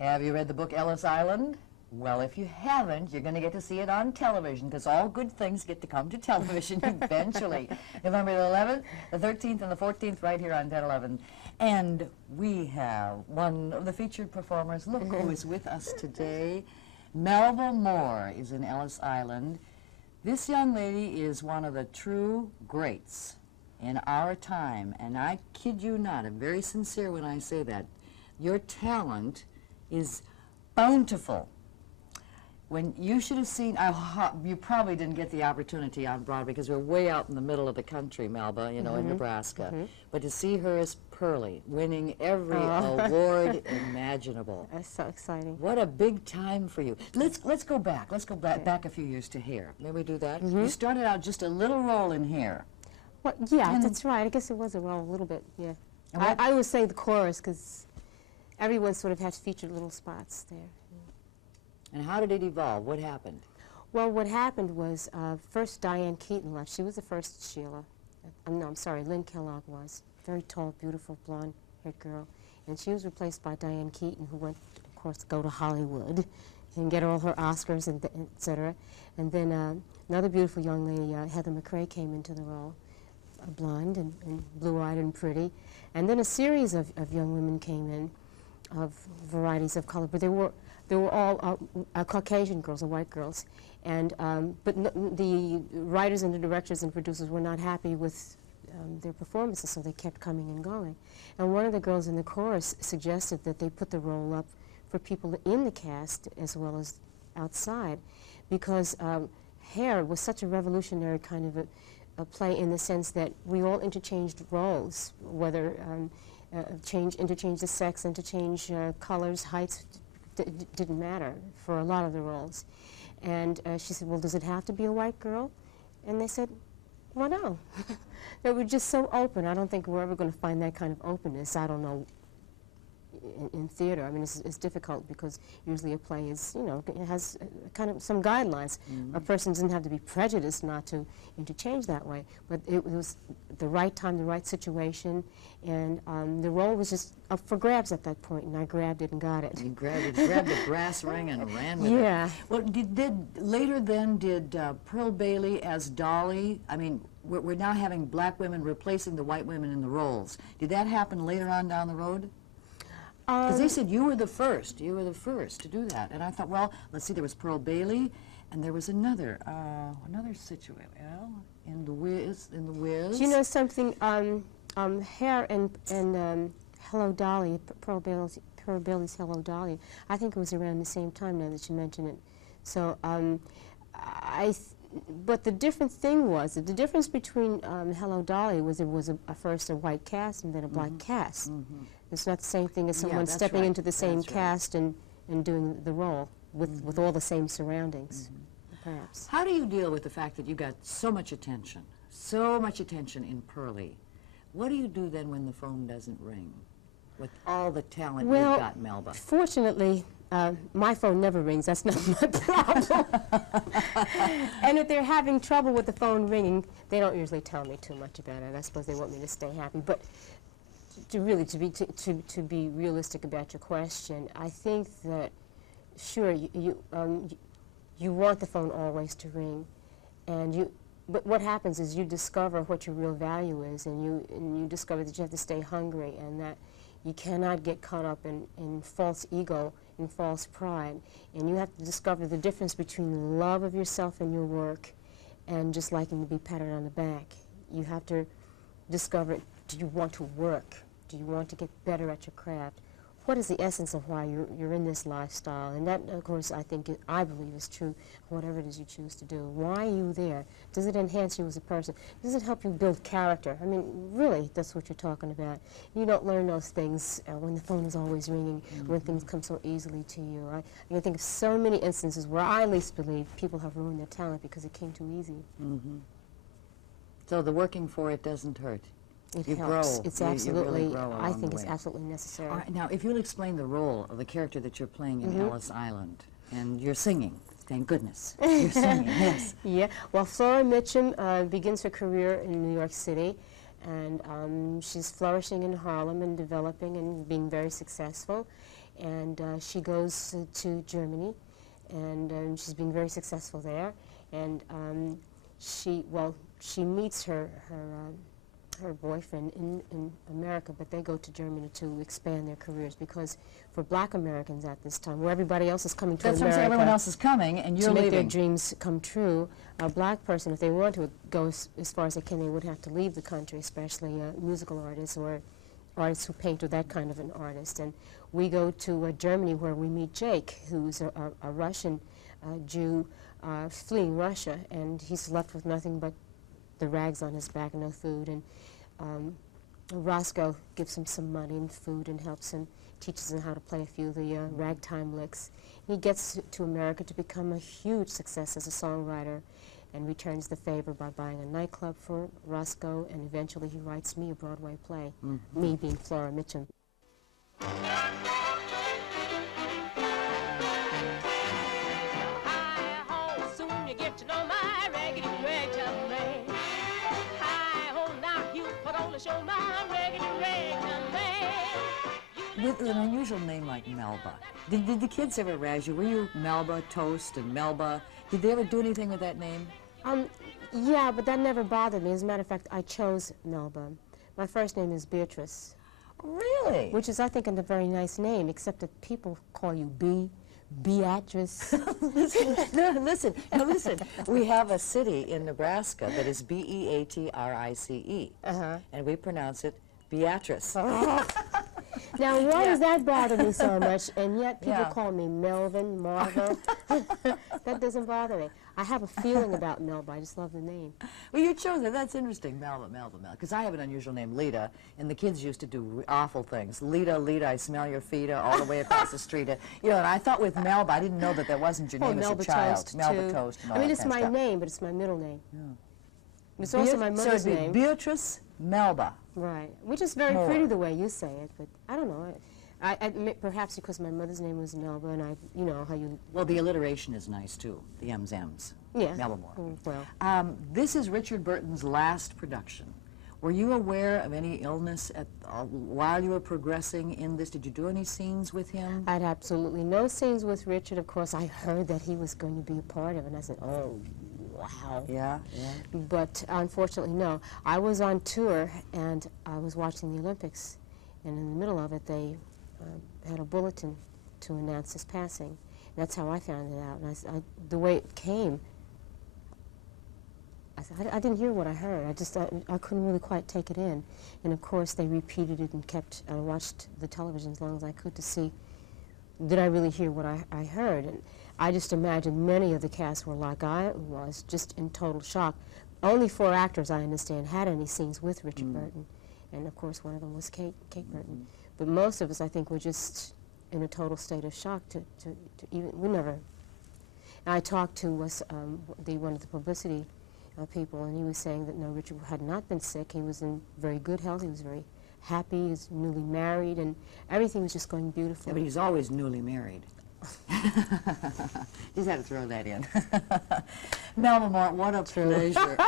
Have you read the book Ellis Island? Well, if you haven't, you're going to get to see it on television, because all good things get to come to television eventually. November the 11th, the 13th, and the 14th, right here on 10/11. And we have one of the featured performers. Look who is with us today. Melba Moore is in Ellis Island. This young lady is one of the true greats in our time, and I kid you not, I'm very sincere when I say that. Your talent is bountiful. When you should have seen, you probably didn't get the opportunity on Broadway because we're way out in the middle of the country, Melba, you know, in Nebraska. But to see her as Pearlie, winning every award imaginable. That's so exciting. What a big time for you. Let's go back. Let's go back a few years to Hair. May we do that? You started out just a little role in Hair. Well, yeah, that's right. I guess it was a role a little bit, yeah. I always say the chorus because everyone sort of has featured little spots there. And how did it evolve? What happened? Well, what happened was first Diane Keaton left. She was the first Sheila. No, I'm sorry, Lynn Kellogg was. Very tall, beautiful, blonde-haired girl. And she was replaced by Diane Keaton, who went, of course, to go to Hollywood and get all her Oscars, and et cetera. And then another beautiful young lady, Heather McRae, came into the role, blonde and blue-eyed and pretty. And then a series of young women came in, of varieties of color, but they were all Caucasian girls, or white girls, and but the writers and the directors and producers were not happy with their performances, so they kept coming and going. And one of the girls in the chorus suggested that they put the role up for people in the cast as well as outside, because Hair was such a revolutionary kind of a play in the sense that we all interchanged roles, whether interchange the sex, interchange colors, heights, didn't matter for a lot of the roles. And she said, well, does it have to be a white girl? And they said, well, no. They were just so open. I don't think we're ever going to find that kind of openness. I don't know in theater. I mean, it's difficult because usually a play is, you know, it has kind of some guidelines. A person doesn't have to be prejudiced not to interchange that way. But it was the right time, the right situation, and the role was just up for grabs at that point, and I grabbed it and got it. You grabbed the brass ring and ran with it. Yeah. Well, later did Pearl Bailey as Dolly, I mean, we're now having black women replacing the white women in the roles. Did that happen later on down the road? Because they said you were the first to do that. And I thought, well, let's see, there was Pearl Bailey, and there was another situation, well, in the Wiz. Do you know something, Hair and Hello Dolly, Pearl Bailey's Hello Dolly, I think it was around the same time now that you mention it. So, but the different thing was, the difference between Hello Dolly was it was first a white cast and then a black cast. It's not the same thing as someone stepping into the same cast and doing the role with all the same surroundings, perhaps. How do you deal with the fact that you got so much attention in Pearlie? What do you do then when the phone doesn't ring with all the talent you've got, Melba? Fortunately, my phone never rings. That's not my problem. And if they're having trouble with the phone ringing, they don't usually tell me too much about it. I suppose they want me to stay happy. But to be realistic about your question, I think that sure you want the phone always to ring, but what happens is you discover what your real value is, and you discover that you have to stay hungry, and that you cannot get caught up in false ego and false pride, and you have to discover the difference between the love of yourself and your work and just liking to be patted on the back. You have to discover, do you want to work? Do you want to get better at your craft? What is the essence of why you're in this lifestyle? And that, of course, I believe is true, whatever it is you choose to do. Why are you there? Does it enhance you as a person? Does it help you build character? I mean, really, that's what you're talking about. You don't learn those things when the phone is always ringing, when things come so easily to you. I can think of so many instances where I at least believe people have ruined their talent because it came too easy. So the working for it doesn't hurt. It you helps. Grow. It's absolutely, absolutely, I think it's absolutely necessary. All right, now, if you'll explain the role of the character that you're playing in Ellis Island, and you're singing, thank goodness, you're singing, yes. Yeah, well, Flora Mitchum begins her career in New York City, and she's flourishing in Harlem and developing and being very successful. and she goes to Germany, and she's been very successful there. And she meets her boyfriend in America, but they go to Germany to expand their careers, because for black Americans at this time, where everybody else is coming to That's what I'm America, saying, everyone else is coming, and you're to make leaving. their dreams come true, a black person, if they want to go as far as they can, they would have to leave the country, especially musical artists or artists who paint, or that kind of an artist. And we go to Germany, where we meet Jake, who's a Russian Jew fleeing Russia, and he's left with nothing but the rags on his back and no food. And Roscoe gives him some money and food and helps him, teaches him how to play a few of the ragtime licks. He gets to America to become a huge success as a songwriter, and returns the favor by buying a nightclub for Roscoe, and eventually he writes me a Broadway play, me being Flora Mitchum. With an unusual name like Melba, did the kids ever razz you? Were you Melba Toast and Melba? Did they ever do anything with that name? Yeah, but that never bothered me. As a matter of fact, I chose Melba. My first name is Beatrice. Really? Which is, I think, a very nice name, except that people call you Beatrice. Listen, we have a city in Nebraska that is Beatrice, and we pronounce it Beatrice. Now, why does that bother me so much, and yet people call me Melvin, Marva? That doesn't bother me. I have a feeling about Melba. I just love the name. Well, you chose it. That's interesting, Melba, because I have an unusual name, Leta, and the kids used to do awful things. Leta, I smell your feet all the way across the street. You know, and I thought with Melba, I didn't know that that wasn't your name as a child. Toast, Melba too. Toast and all I mean, that it's kind of my stuff. name, but it's my middle name. It's also my mother's so it'd name. be Beatrice Melba. Right, which is very Moore. pretty the way you say it, but I don't know. I admit perhaps because my mother's name was Melba, and you know how you... Well, the alliteration is nice, too, the M's. Yeah. Melba Moore. Well. This is Richard Burton's last production. Were you aware of any illness while you were progressing in this? Did you do any scenes with him? I had absolutely no scenes with Richard. Of course, I heard that he was going to be a part of it, and I said, oh, wow. Yeah. But unfortunately, no. I was on tour, and I was watching the Olympics, and in the middle of it, they had a bulletin to announce his passing. That's how I found it out. And the way it came, I didn't hear what I heard. I couldn't really quite take it in. And of course, they repeated it and I watched the television as long as I could to see, did I really hear what I heard? And I just imagined many of the cast were like I was, just in total shock. Only 4 actors, I understand, had any scenes with Richard Burton. And of course, one of them was Kate Burton. But most of us, I think, were just in a total state of shock to even, we never. And I talked to one of the publicity people, and he was saying that no, Richard had not been sick. He was in very good health. He was very happy. He was newly married, and everything was just going beautifully. Yeah, but he's always newly married. Just had to throw that in. Melba Moore, what a pleasure.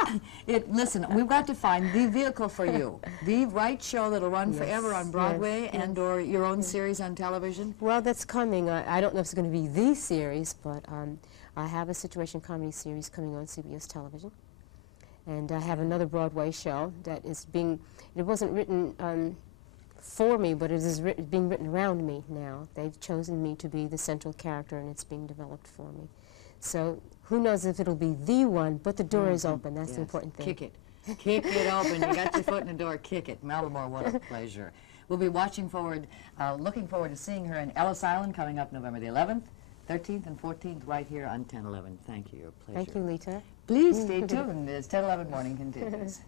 Listen, we've got to find the vehicle for you, the right show that'll run forever on Broadway and or your own series on television. Well, that's coming. I don't know if it's going to be the series, but I have a situation comedy series coming on CBS television. And I have another Broadway show that is being, it wasn't written for me, but it is being written around me now. They've chosen me to be the central character, and it's being developed for me. So who knows if it'll be the one, but the door is open. That's the important thing. Kick it. Kick it open. You got your foot in the door, kick it. Melba Moore, what a pleasure. We'll be looking forward to seeing her in Ellis Island coming up November the 11th, 13th, and 14th right here on 10/11. Thank you. Your pleasure. Thank you, Leta. Please stay tuned as 10/11 Morning continues.